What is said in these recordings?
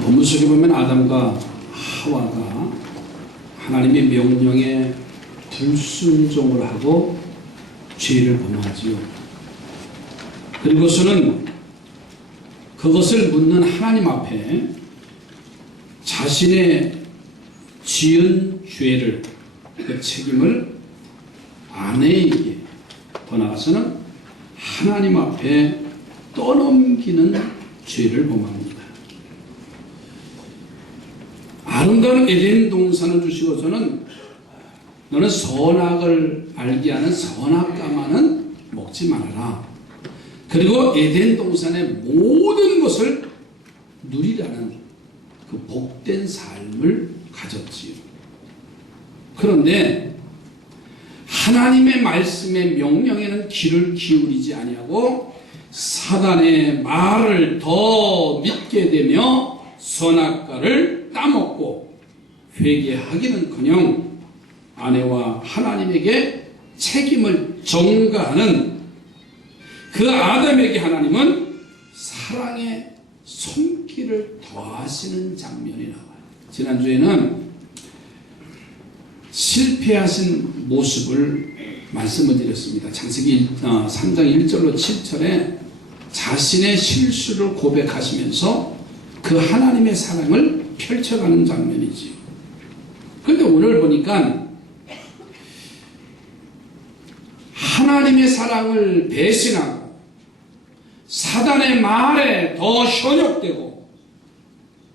본문 속에 보면 아담과 하와가 하나님의 명령에 불순종을 하고 죄를 범하지요. 그리고서는 그것을 묻는 하나님 앞에 자신의 지은 죄를, 그 책임을 아내에게, 더 나아가서는 하나님 앞에 떠넘기는 죄를 범합니다. 아름다운 에덴 동산을 주시고서는 너는 선악을 알게 하는 선악과만은 먹지 말아라. 그리고 에덴 동산의 모든 것을 누리라는 그 복된 삶을 가졌지요. 그런데 하나님의 말씀의 명령에는 귀를 기울이지 아니하고 사단의 말을 더 믿게 되며 선악과를 따먹고 회개하기는커녕 아내와 하나님에게 책임을 전가하는 그 아담에게 하나님은 사랑의 손길을 더하시는 장면이 나와요. 지난주에는 실패하신 모습을 말씀을 드렸습니다. 창세기 3장 1절로 7절에 자신의 실수를 고백하시면서 그 하나님의 사랑을 펼쳐가는 장면이지. 그런데 오늘 보니까 하나님의 사랑을 배신하고 사단의 말에 더 현혹되고,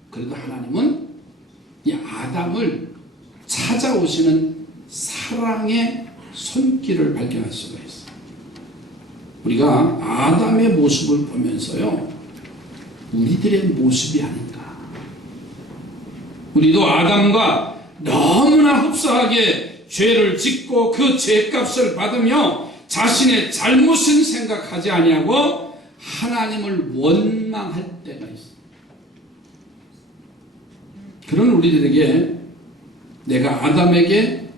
그래도 하나님은 이 아담을 찾아오시는 사랑의 손길을 발견할 수가 있어요. 우리가 아담의 모습을 보면서요, 우리들의 모습이 아닌가. 우리도 아담과 너무나 흡사하게 죄를 짓고 그 죄값을 받으며 자신의 잘못은 생각하지 아니하고 하나님을 원망할 때가 있어요. 그런 우리들에게 내가 아담에게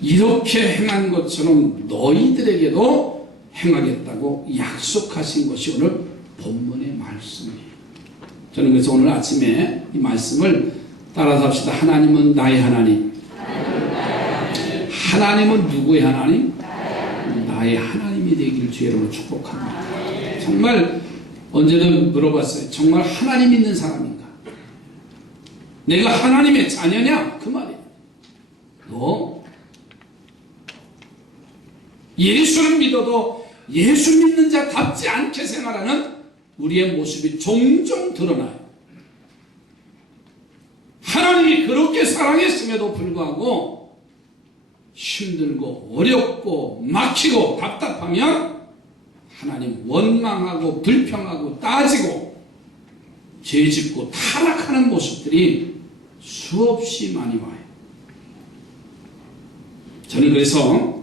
이렇게 행한 것처럼 너희들에게도 행하겠다고 약속하신 것이 오늘 본문의 말씀이에요. 저는 그래서 오늘 아침에 이 말씀을 따라서 합시다. 하나님은 나의 하나님. 하나님은 누구의 하나님? 나의 하나님이 되기를 주의로 축복합니다. 정말 언제도 물어봤어요. 정말 하나님 믿는 사람인가? 내가 하나님의 자녀냐? 그 말이에요. 너 예수를 믿어도 예수 믿는 자답지 않게 생활하는 우리의 모습이 종종 드러나요. 하나님이 그렇게 사랑했음에도 불구하고 힘들고 어렵고 막히고 답답하면 하나님 원망하고 불평하고 따지고 죄짓고 타락하는 모습들이 수없이 많이 와요. 저는 그래서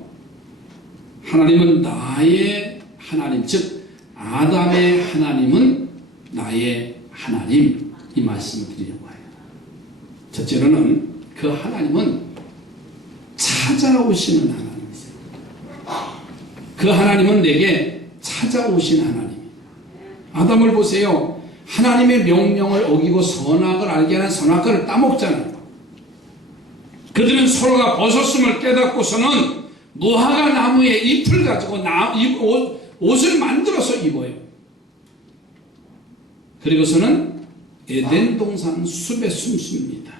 하나님은 나의 하나님, 즉 아담의 하나님은 나의 하나님, 이 말씀을 드리려고 해요. 첫째로는 그 하나님은 찾아오시는 하나님이세요. 그 하나님은 내게 찾아오시는 하나님이에요. 아담을 보세요. 하나님의 명령을 어기고 선악을 알게 하는 선악과를 따먹잖아요. 그들은 서로가 벗었음을 깨닫고서는 무화과 나무의 잎을 가지고 옷을 만들어서 입어요. 그리고서는 에덴 동산 숲에 숨습니다.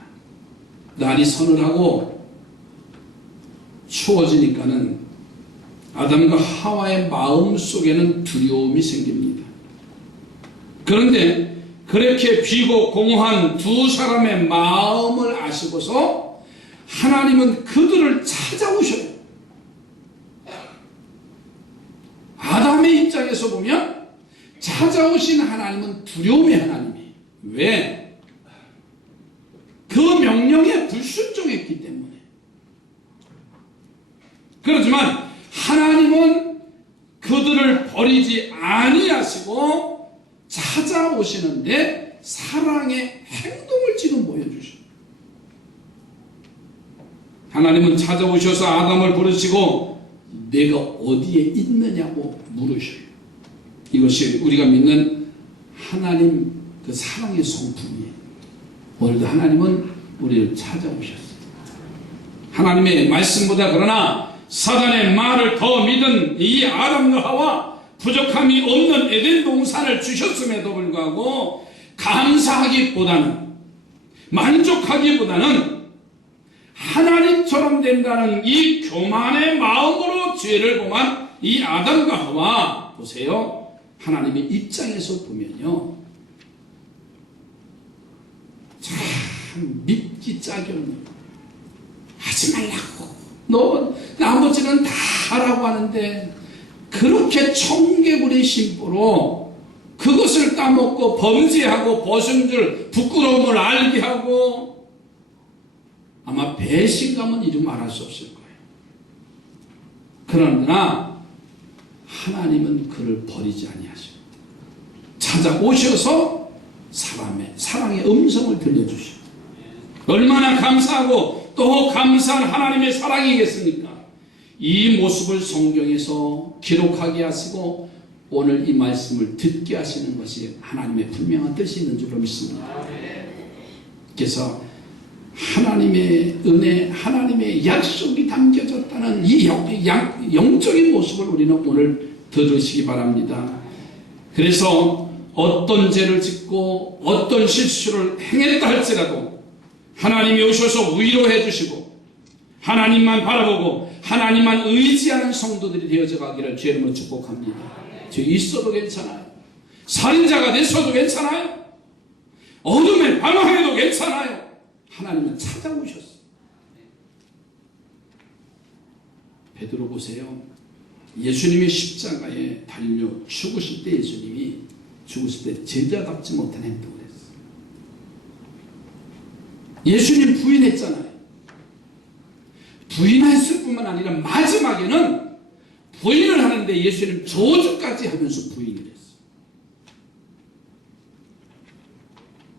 날이 서늘하고 추워지니까는 아담과 하와의 마음 속에는 두려움이 생깁니다. 그런데 그렇게 비고 공허한 두 사람의 마음을 아시고서 하나님은 그들을 찾아오셔요. 아담의 입장에서 보면 찾아오신 하나님은 두려움의 하나님이에요. 왜? 그 명령에 불순종했기 때문에. 그렇지만 하나님은 그들을 버리지 아니하시고 찾아오시는데 사랑의 행동을 지금 보여주셔요. 하나님은 찾아오셔서 아담을 부르시고 내가 어디에 있느냐고 물으셔요. 이것이 우리가 믿는 하나님 그 사랑의 성품이에요. 오늘도 하나님은 우리를 찾아오셨어요. 하나님의 말씀보다 그러나 사단의 말을 더 믿은 이 아담과 하와 부족함이 없는 에덴 동산을 주셨음에도 불구하고 감사하기보다는, 만족하기보다는 하나님처럼 된다는 이 교만의 마음으로 죄를 범한 이 아담과 하와, 보세요. 하나님의 입장에서 보면요, 참 믿기 짝이 없는, 하지 말라고, 너 나머지는 다 하라고 하는데 그렇게 청개구리 심보로 그것을 따먹고 범죄하고 벗은 줄 부끄러움을 알게 하고, 아마 배신감은 이루 말할 수 없을 거예요. 그러나 하나님은 그를 버리지 아니하시고 찾아오셔서 사랑의 음성을 들려주시고, 얼마나 감사하고 또 감사한 하나님의 사랑이겠습니까? 이 모습을 성경에서 기록하게 하시고 오늘 이 말씀을 듣게 하시는 것이 하나님의 분명한 뜻이 있는 줄로 믿습니다. 그래서 하나님의 은혜, 하나님의 약속이 담겨졌다는 이 영적인 모습을 우리는 오늘 들으시기 바랍니다. 그래서 어떤 죄를 짓고 어떤 실수를 행했다 할지라도 하나님이 오셔서 위로해 주시고 하나님만 바라보고 하나님만 의지하는 성도들이 되어져 가기를 주의 이름으로 축복합니다. 죄 있어도 괜찮아요. 살인자가 됐어도 괜찮아요. 어둠에 방황해도 괜찮아요. 하나님은 찾아오셨어요. 베드로 보세요. 예수님이 십자가에 달려 죽으실 때 예수님이 죽으실 때 제자답지 못한 행동을 했어요. 예수님 부인했잖아요. 부인했을 뿐만 아니라 마지막에는 부인을 하는데 예수님 저주까지 하면서 부인을 했어요.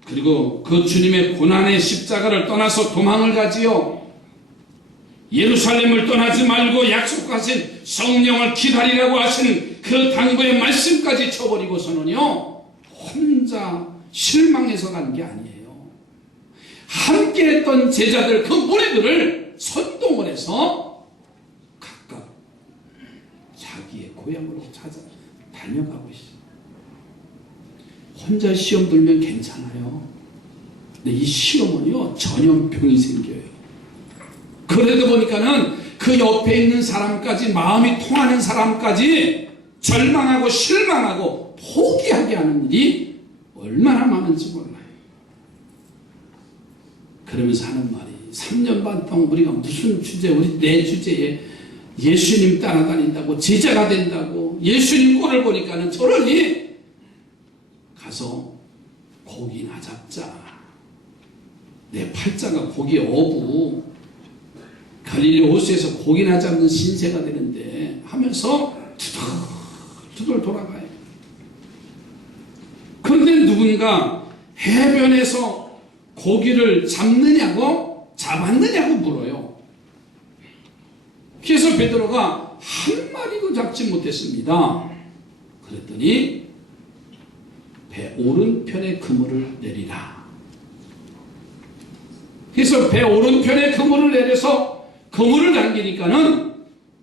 그리고 그 주님의 고난의 십자가를 떠나서 도망을 가지요. 예루살렘을 떠나지 말고 약속하신 성령을 기다리라고 하신 그 당부의 말씀까지 쳐버리고서는요, 혼자 실망해서 간 게 아니에요. 함께 했던 제자들, 그 무리들을 선동을 해서 각각 자기의 고향으로 찾아 달려가고 있어요. 혼자 시험 들면 괜찮아요. 근데 이 시험은요, 전염병이 생겨요. 그러다 보니까는 그 옆에 있는 사람까지, 마음이 통하는 사람까지 절망하고 실망하고 포기하게 하는 일이 얼마나 많은지 몰라요. 그러면서 하는 말이 3년 반 동안 우리가 무슨 주제, 우리 내 주제에 예수님 따라다닌다고, 제자가 된다고, 예수님 꼴을 보니까는 저러니 가서 고기나 잡자. 내 팔자가 고기 어부, 갈릴리 호수에서 고기나 잡는 신세가 되는데 하면서 투덜투덜 돌아가요. 그런데 누군가 해변에서 고기를 잡았느냐고 물어요. 그래서 베드로가 한 마리도 잡지 못했습니다. 그랬더니 배 오른편에 그물을 내리라. 그래서 배 오른편에 그물을 내려서 그물을 당기니까는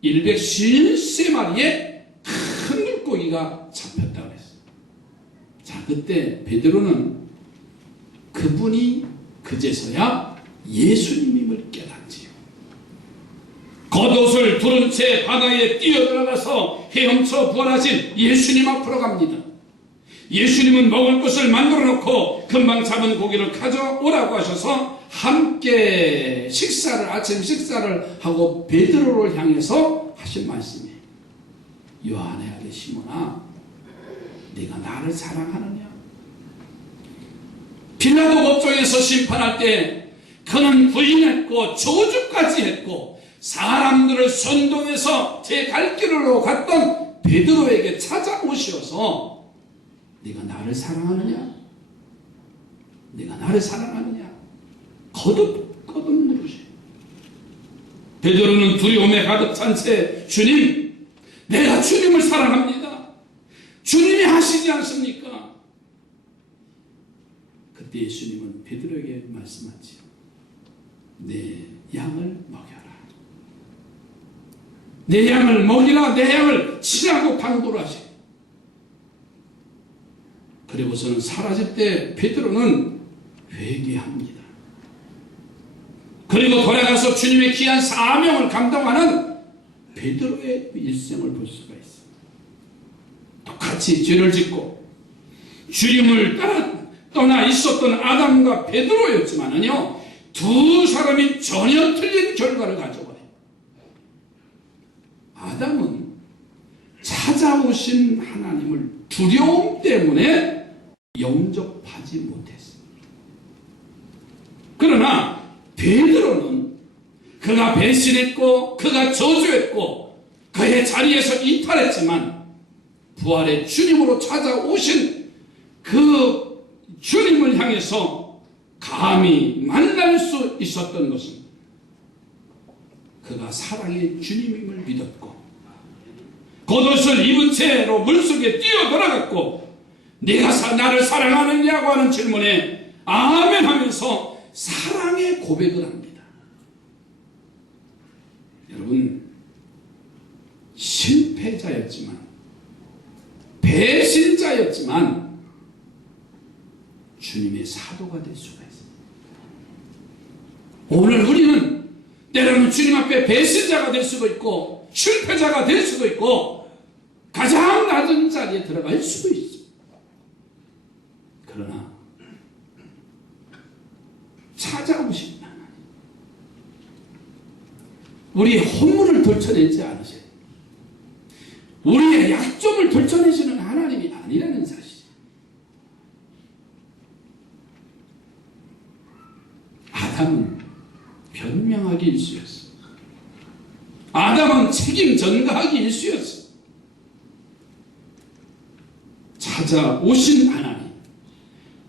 153마리의 큰 물고기가 잡혔다고 그랬어요. 자, 그때 베드로는 그분이 그제서야 예수님임을 깨닫지요. 겉옷을 두른 채 바다에 뛰어들어가서 헤엄쳐 부활하신 예수님 앞으로 갑니다. 예수님은 먹을 것을 만들어 놓고 금방 잡은 고기를 가져오라고 하셔서 함께 아침 식사를 하고 베드로를 향해서 하신 말씀이에요. 요한의 아들 시몬아, 네가 나를 사랑하느냐? 빌라도 법정에서 심판할 때 그는 부인했고 저주까지 했고 사람들을 선동해서 제 갈 길로 갔던 베드로에게 찾아오셔서 네가 나를 사랑하느냐? 네가 나를 사랑하느냐? 거듭거듭 물으세요. 베드로는 두려움에 가득 찬 채 주님, 내가 주님을 사랑합니다. 주님이 하시지 않습니까? 그때 그때 예수님은 베드로에게 말씀하지요. 내 양을 먹여라. 내 양을 먹이라. 내 양을 치라고 당부를 하세요. 그리고서는 사라질 때 베드로는 회개합니다. 그리고 돌아가서 주님의 귀한 사명을 감당하는 베드로의 일생을 볼 수가 있어요. 똑같이 죄를 짓고 주님을 떠나 있었던 아담과 베드로였지만은요, 두 사람이 전혀 틀린 결과를 가져와요. 아담은 찾아오신 하나님을 두려움 때문에 영접하지 못했어요. 그러나 베드로는 그가 배신했고 그가 저주했고 그의 자리에서 이탈했지만 부활의 주님으로 찾아오신 그 주님을 향해서 감히 만날 수 있었던 것은 그가 사랑의 주님임을 믿었고 겉옷을 입은 채로 물속에 뛰어들어갔고 네가 나를 사랑하느냐고 하는 질문에 아멘 하면서 사랑의 고백을 합니다. 여러분, 실패자였지만 배신자였지만 주님의 사도가 될 수가 있습니다. 오늘 우리는 때로는 주님 앞에 배신자가 될 수도 있고 실패자가 될 수도 있고 가장 낮은 자리에 들어갈 수도 있습니다. 그러나 찾아오신 하나님, 우리의 허물을 들춰내지 않으세요. 우리의 약점을 들춰내시는 하나님이 아니라는 사실. 아담은 변명하기 일쑤였어. 아담은 책임 전가하기 일쑤였어. 찾아오신 하나님,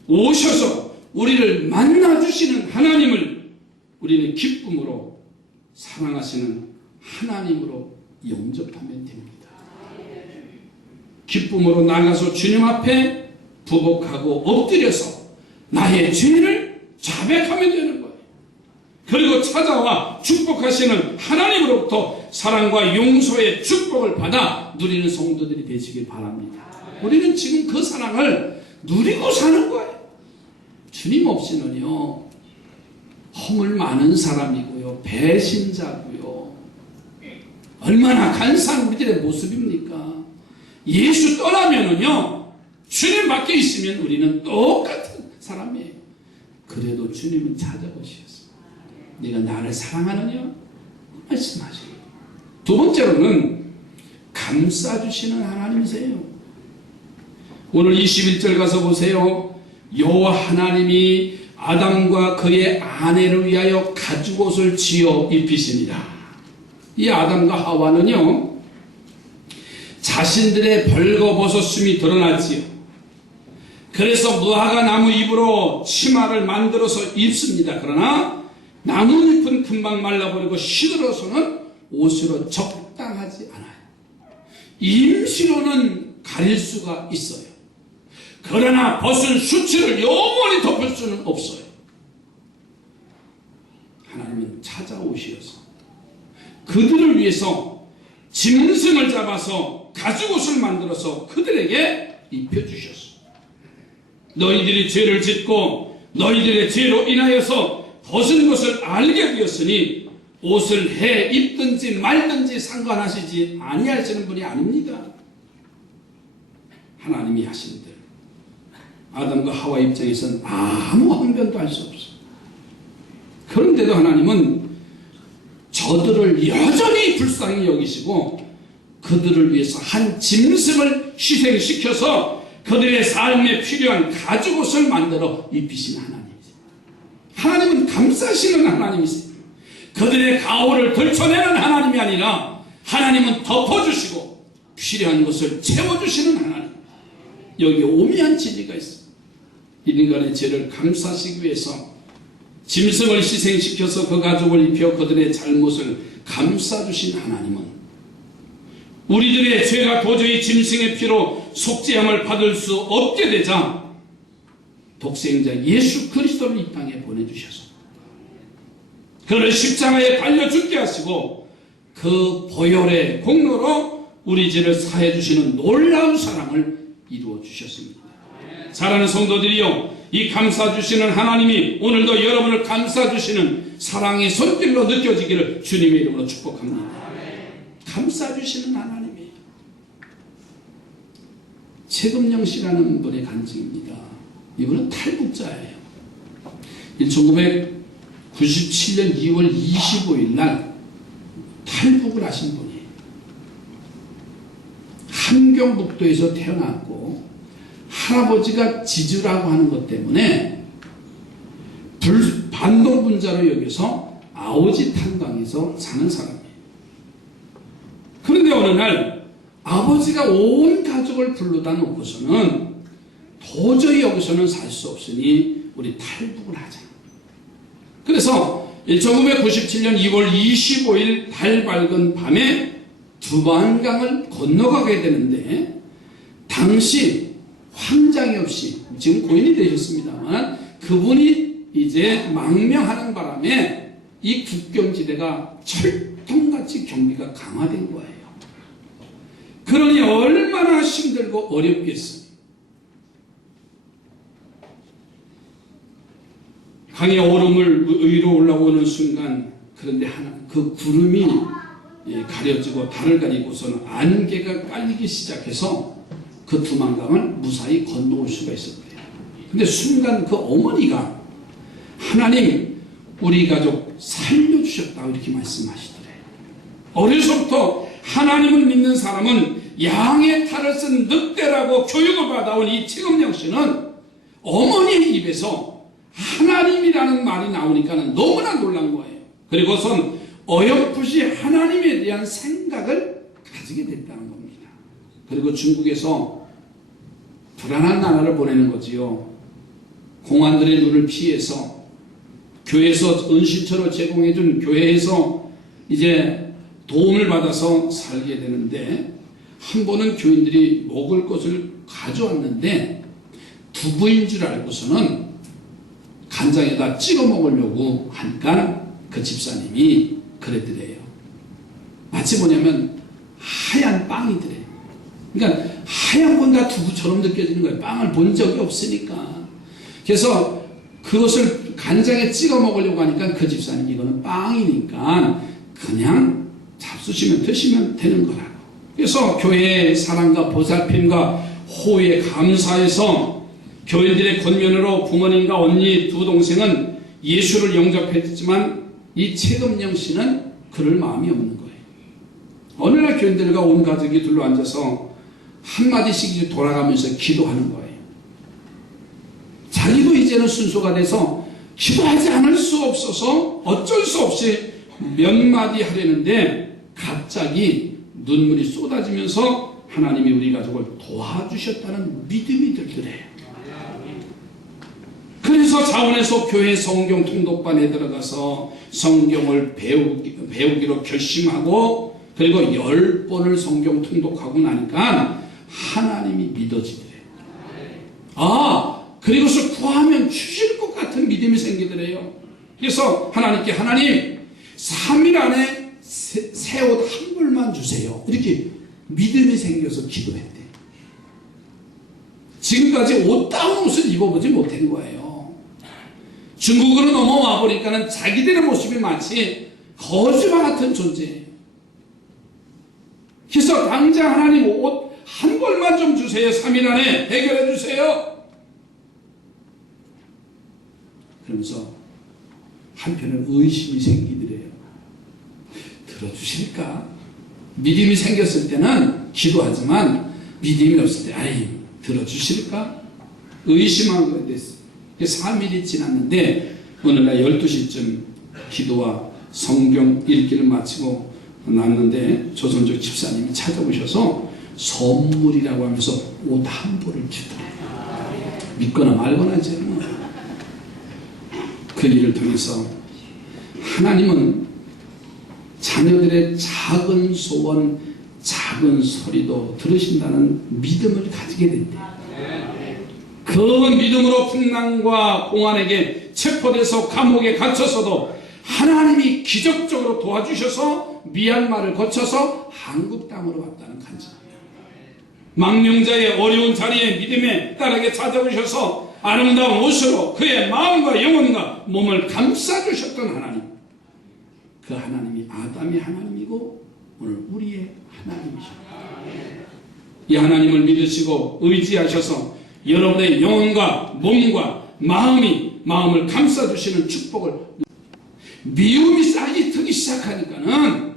오셔서 우리를 만나주시는 하나님을 우리는 기쁨으로 사랑하시는 하나님으로 영접하면 됩니다. 기쁨으로 나가서 주님 앞에 부복하고 엎드려서 나의 죄를 자백하면 되는 거예요. 그리고 찾아와 축복하시는 하나님으로부터 사랑과 용서의 축복을 받아 누리는 성도들이 되시길 바랍니다. 우리는 지금 그 사랑을 누리고 사는 거예요. 주님 없이는요, 허물 많은 사람이고요, 배신자고요, 얼마나 간사한 우리들의 모습입니까? 예수 떠나면은요, 주님 밖에 있으면 우리는 똑같은 사람이에요. 그래도 주님은 찾아오셨어. 네가 나를 사랑하느냐? 말씀하세요. 두 번째로는 감싸주시는 하나님이세요. 오늘 21절 가서 보세요. 여호와 하나님이 아담과 그의 아내를 위하여 가죽옷을 지어 입히시니라. 이 아담과 하와는요, 자신들의 벌거벗었음이 드러났지요. 그래서 무화과 나무 잎으로 치마를 만들어서 입습니다. 그러나 나뭇잎은 금방 말라버리고 시들어서는 옷으로 적당하지 않아요. 임시로는 가릴 수가 있어요. 그러나 벗은 수치를 영원히 덮을 수는 없어요. 하나님은 찾아오시어서 그들을 위해서 짐승을 잡아서 가죽옷을 만들어서 그들에게 입혀주셨어. 너희들이 죄를 짓고 너희들의 죄로 인하여서 벗은 것을 알게 되었으니 옷을 해 입든지 말든지 상관하시지 아니하시는 분이 아닙니다. 하나님이 하신 대로 아담과 하와 입장에서는 아무 항변도 할 수 없어. 그런데도 하나님은 저들을 여전히 불쌍히 여기시고 그들을 위해서 한 짐승을 희생시켜서 그들의 삶에 필요한 가죽옷을 만들어 입히신 하나님이세요. 하나님은 감싸시는 하나님이세요. 그들의 가오를 들춰내는 하나님이 아니라 하나님은 덮어주시고 필요한 것을 채워주시는 하나님. 여기에 오묘한 진리가 있습니다. 인간의 죄를 감싸시기 위해서 짐승을 희생시켜서 그 가죽을 입혀 그들의 잘못을 감싸주신 하나님은 우리들의 죄가 도저히 짐승의 피로 속죄함을 받을 수 없게 되자 독생자 예수 그리스도를 이 땅에 보내주셔서 그를 십자가에 달려 죽게 하시고 그 보혈의 공로로 우리 죄를 사해 주시는 놀라운 사랑을 이루어 주셨습니다. 사랑하는 성도들이요, 이 감싸 주시는 하나님이 오늘도 여러분을 감싸 주시는 사랑의 손길로 느껴지기를 주님의 이름으로 축복합니다. 감싸 주시는 하나님이 최금영 씨라는 분의 간증입니다. 이분은 탈북자예요. 1997년 2월 25일 날 탈북을 하신 분이에요. 함경북도에서 태어났고 할아버지가 지주라고 하는 것 때문에 반동분자로 여겨서 아오지 탄광에서 사는 사람이에요. 그런데 어느 날 아버지가 온 가족을 불러다 놓고서는 도저히 여기서는 살 수 없으니 우리 탈북을 하자. 그래서 1997년 2월 25일 달 밝은 밤에 두만강을 건너가게 되는데 당시 황장이 없이 지금 고인이 되셨습니다만 그분이 이제 망명하는 바람에 이 국경지대가 철통같이 경비가 강화된 거예요. 그러니 얼마나 힘들고 어렵겠어요. 강의 얼음을 위로 올라오는 순간 그런데 그 구름이 가려지고 달을 가리고서는 안개가 깔리기 시작해서 그 두만강을 무사히 건너올 수가 있었대요. 근데 순간 그 어머니가 하나님 우리 가족 살려주셨다고 이렇게 말씀하시더래요. 어려서부터 하나님을 믿는 사람은 양의 탈을 쓴 늑대라고 교육을 받아온 이 최금영 씨는 어머니의 입에서 하나님이라는 말이 나오니까 너무나 놀란 거예요. 그리고선 어렴풋이 하나님에 대한 생각을 가지게 됐다는 겁니다. 그리고 중국에서 불안한 나라를 보내는 거지요. 공안들의 눈을 피해서 교회에서 은신처로 제공해준 교회에서 이제 도움을 받아서 살게 되는데 한 번은 교인들이 먹을 것을 가져왔는데 두부인 줄 알고서는 간장에다 찍어 먹으려고 하니까 그 집사님이 그랬더래요. 마치 뭐냐면 하얀 빵이더래요. 그러니까 하얀 건 다 두부처럼 느껴지는 거예요. 빵을 본 적이 없으니까. 그래서 그것을 간장에 찍어 먹으려고 하니까 그 집사님이 이거는 빵이니까 그냥 잡수시면 드시면 되는 거라고. 그래서 교회의 사랑과 보살핌과 호의에 감사해서 교인들의 권면으로 부모님과 언니 두 동생은 예수를 영접했지만 이 최금영 씨는 그럴 마음이 없는 거예요. 어느 날 교인들과 온 가족이 둘러앉아서 한마디씩 돌아가면서 기도하는 거예요. 자기도 이제는 순서가 돼서 기도하지 않을 수 없어서 어쩔 수 없이 몇 마디 하려는데 갑자기 눈물이 쏟아지면서 하나님이 우리 가족을 도와주셨다는 믿음이 들더래요. 그래서 자원에서 교회 성경 통독반에 들어가서 성경을 배우기로 결심하고 그리고 10번을 성경 통독하고 나니까 하나님이 믿어지더래요. 그리고서 구하면 주실 것 같은 믿음이 생기더래요. 그래서 하나님께 하나님 3일 안에 새 옷 한 벌만 주세요. 이렇게 믿음이 생겨서 기도했대요. 지금까지 옷다운 옷을 입어보지 못한 거예요. 중국으로 넘어와 보니까는 자기들의 모습이 마치 거지와 같은 존재예요. 그래서 당장 하나님 옷 한 벌만 좀 주세요. 3일 안에 해결해 주세요. 그러면서 한편은 의심이 생기더래요. 들어주실까? 믿음이 생겼을 때는 기도하지만 믿음이 없을 때 들어주실까? 의심한 거에 대해서 3일이 지났는데 어느 날 12시쯤 기도와 성경 읽기를 마치고 났는데 조선족 집사님이 찾아오셔서 선물이라고 하면서 옷 한 벌을 주더래요. 믿거나 말거나지. 그 일을 통해서 하나님은 자녀들의 작은 소원, 작은 소리도 들으신다는 믿음을 가지게 된대요. 그 믿음으로 풍랑과 공안에게 체포돼서 감옥에 갇혀서도 하나님이 기적적으로 도와주셔서 미얀마를 거쳐서 한국 땅으로 왔다는 간증입니다. 망명자의 어려운 자리에 믿음의 딸에게 찾아오셔서 아름다운 옷으로 그의 마음과 영혼과 몸을 감싸주셨던 하나님, 그 하나님이 아담의 하나님이고 오늘 우리의 하나님이십니다. 이 하나님을 믿으시고 의지하셔서 여러분의 영혼과 몸과 마음을 감싸주시는 축복을, 미움이 싹이 트기 시작하니까는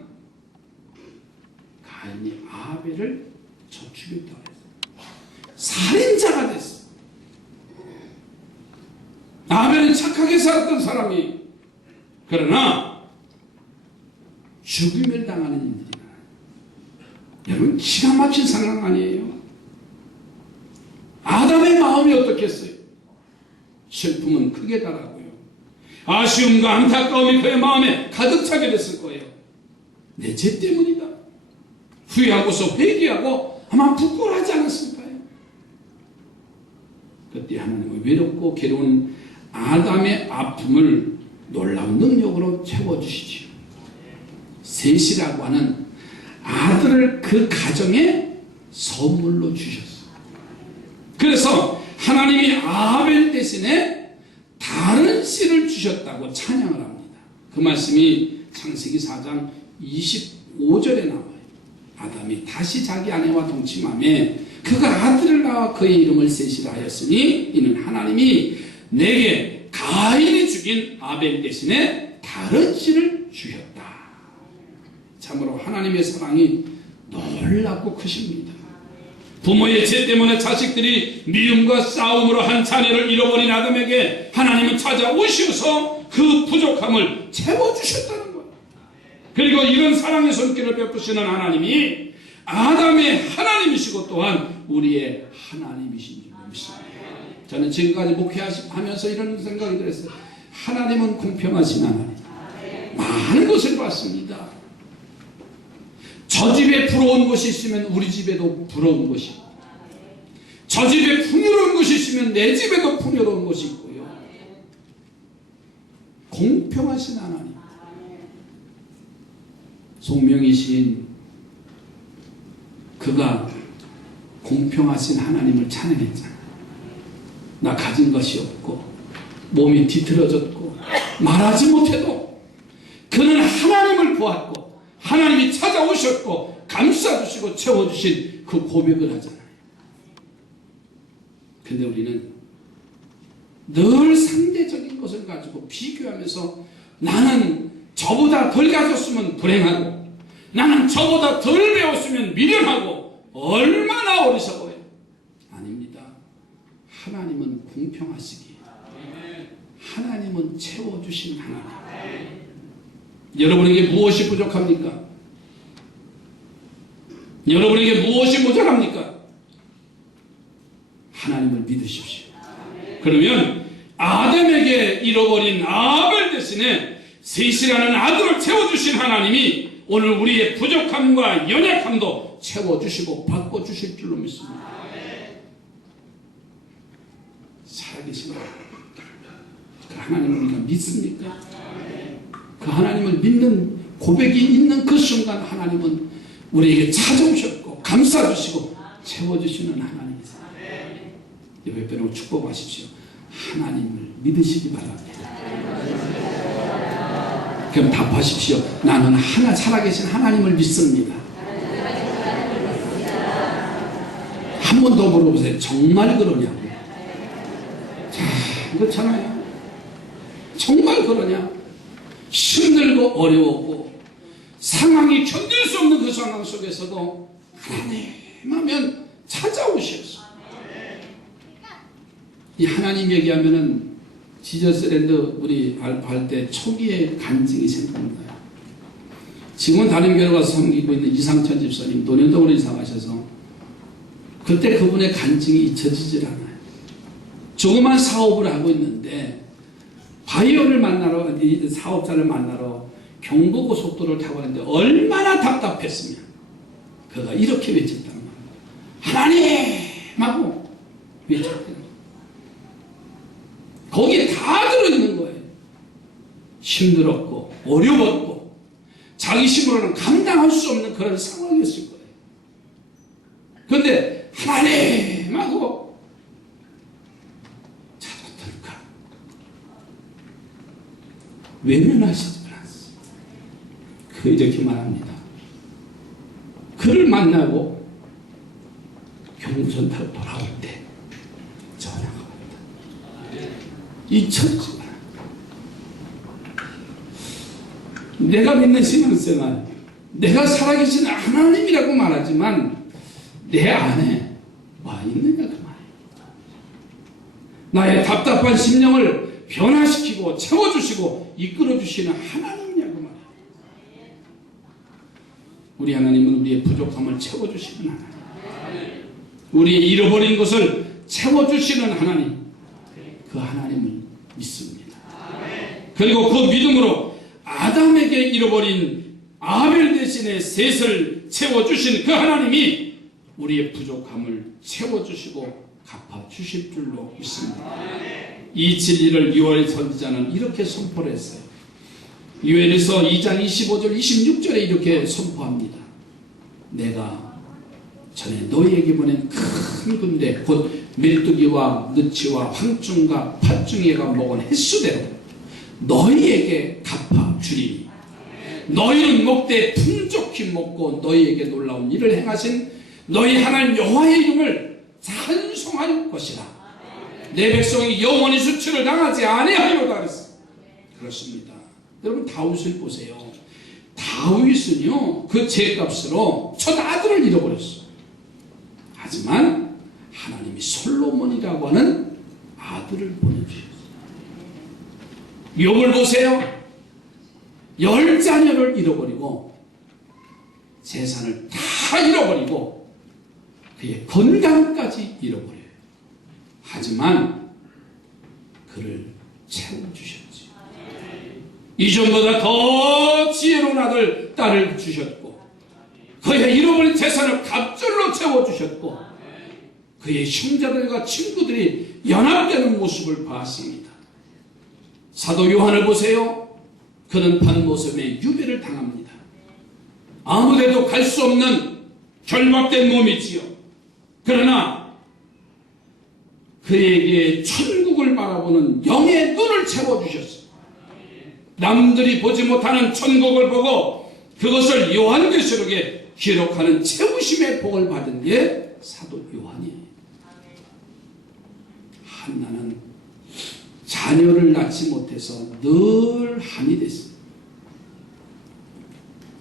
가인이 아벨을 죽였다고 했어요. 살인자가 됐어. 아벨은 착하게 살았던 사람이, 그러나 죽임을 당하는 일들이 많아요. 여러분, 기가 막힌 상황 아니에요? 아담의 마음이 어떻겠어요? 슬픔은 크게 달하고요, 아쉬움과 안타까움이 그의 마음에 가득 차게 됐을 거예요. 내 죄 때문이다. 후회하고서 회개하고 아마 부끄러워하지 않았을까요? 그때 하나님은 외롭고 괴로운 아담의 아픔을 놀라운 능력으로 채워주시지요. 셋이라고 하는 아들을 그 가정에 선물로 주셨어요. 그래서 하나님이 아벨 대신에 다른 씨를 주셨다고 찬양을 합니다. 그 말씀이 창세기 4장 25절에 나와요. 아담이 다시 자기 아내와 동침하며 그가 아들을 낳아 그의 이름을 셋이라 하였으니 이는 하나님이 내게 가인이 죽인 아벨 대신에 다른 씨를 주셨다. 참으로 하나님의 사랑이 놀랍고 크십니다. 부모의 죄 때문에 자식들이 미움과 싸움으로 한 자녀를 잃어버린 아담에게 하나님은 찾아오셔서 그 부족함을 채워주셨다는 거예요. 그리고 이런 사랑의 손길을 베푸시는 하나님이 아담의 하나님이시고 또한 우리의 하나님이신 줄 믿습니다. 저는 지금까지 목회하면서 이런 생각이 들었어요. 하나님은 공평하신 하나님. 많은 것을 봤습니다. 저 집에 부러운 것이 있으면 우리 집에도 부러운 것이 있고, 저 집에 풍요로운 것이 있으면 내 집에도 풍요로운 것이 있고요. 공평하신 하나님. 송명희 시인, 그가 공평하신 하나님을 찬양했잖아요. 나 가진 것이 없고 몸이 뒤틀어졌고 말하지 못해도 그는 하나님을 보았고 하나님이 찾아오셨고 감싸주시고 채워주신 그 고백을 하잖아요. 근데 우리는 늘 상대적인 것을 가지고 비교하면서 나는 저보다 덜 가졌으면 불행하고 나는 저보다 덜 배웠으면 미련하고 얼마나 어리석어요. 아닙니다. 하나님은 공평하시기에 하나님은 채워주신 하나님. 여러분에게 무엇이 부족합니까? 여러분에게 무엇이 모자랍니까? 하나님을 믿으십시오. 그러면 아담에게 잃어버린 아벨 대신에 셋이라는 아들을 채워주신 하나님이 오늘 우리의 부족함과 연약함도 채워주시고 바꿔주실 줄로 믿습니다. 살아계신 그 하나님을 우리가 믿습니까? 그 하나님을 믿는 고백이 있는 그 순간 하나님은 우리에게 찾아오셨고 감싸주시고 채워주시는 하나님이세요. 옆에는 축복하십시오. 하나님을 믿으시기 바랍니다. 그럼 답하십시오. 나는 하나 살아계신 하나님을 믿습니다. 한 번 더 물어보세요. 정말 그러냐고. 자, 그렇잖아요. 정말 그러냐? 힘들고 어려웠고 상황이 견딜 수 없는 그 상황 속에서도 하나님 하면 찾아오셨어. 이 하나님 얘기하면은 지저스랜드 우리 알파할 때 초기에 간증이 생각납니다. 지금은 다른 교회 가서 섬기고 있는 이상천 집사님 논현동으로 이사 가셔서 그때 그분의 간증이 잊혀지질 않아요. 조그만 사업을 하고 있는데 바이오를 만나러, 사업자를 만나러 경부고속도로를 타고 가는데 얼마나 답답했으면 그가 이렇게 외쳤다는 거예요. 하나님! 하고 외쳤대요. 힘들었고 어려웠고 자기 힘으로는 감당할 수 없는 그런 상황이었을 거예요. 그런데 하나님하고 찾았던가 외면하셨더라. 그 이렇게 말합니다. 그를 만나고 경부선 타고 돌아올 때 전화가 왔다. 잊혔지만 내가 믿는 신앙생활, 내가 살아계신 하나님이라고 말하지만 내 안에 와 있느냐 그 말이에요. 나의 답답한 심령을 변화시키고 채워주시고 이끌어주시는 하나님이냐 그 말이에요. 우리 하나님은 우리의 부족함을 채워주시는 하나님, 우리의 잃어버린 것을 채워주시는 하나님, 그 하나님을 믿습니다. 그리고 그 믿음으로 아담에게 잃어버린 아벨 대신에 셋을 채워주신 그 하나님이 우리의 부족함을 채워주시고 갚아주실 줄로 믿습니다. 이 진리를 요엘 선지자는 이렇게 선포를 했어요. 요엘에서 2장 25절 26절에 이렇게 선포합니다. 내가 전에 너희에게 보낸 큰 군대 곧 메뚜기와 느치와 황충과 팥중이가 먹은 횟수대로 너희에게 갚아주리니 너희는 먹되 풍족히 먹고 너희에게 놀라운 일을 행하신 너희 하나님 여호와의 이름을 찬송할 것이라. 내 백성이 영원히 수치를 당하지 아니하리로다 그랬어요. 그렇습니다. 여러분 다윗을 보세요. 다윗은요 그 죄값으로 첫 아들을 잃어버렸어요. 하지만 하나님이 솔로몬이라고 하는 아들을 보내주셨어요. 욥을 보세요. 10자녀를 잃어버리고 재산을 다 잃어버리고 그의 건강까지 잃어버려요. 하지만 그를 채워주셨지. 이전보다 더 지혜로운 아들, 딸을 주셨고 그의 잃어버린 재산을 갑절로 채워주셨고 그의 형제들과 친구들이 연합되는 모습을 봤습니다. 사도 요한을 보세요. 그는 판모섬에 유배를 당합니다. 아무데도 갈 수 없는 결박된 몸이지요. 그러나 그에게 천국을 바라보는 영의 눈을 채워주셨어요. 남들이 보지 못하는 천국을 보고 그것을 요한계시록에 기록하는 채우심의 복을 받은 게 사도 요한이에요. 한나는 자녀를 낳지 못해서 늘 한이 됐어요.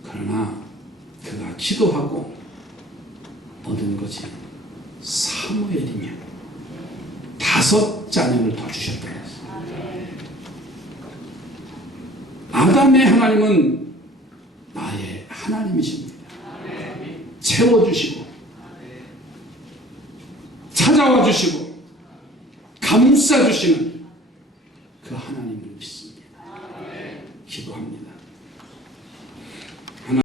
그러나 그가 기도하고 얻은 것이 사무엘이며 5 자녀를 더 주셨더라. 아담의 하나님은 나의 하나님이십니다. 채워주시고 찾아와 주시고 감싸주시는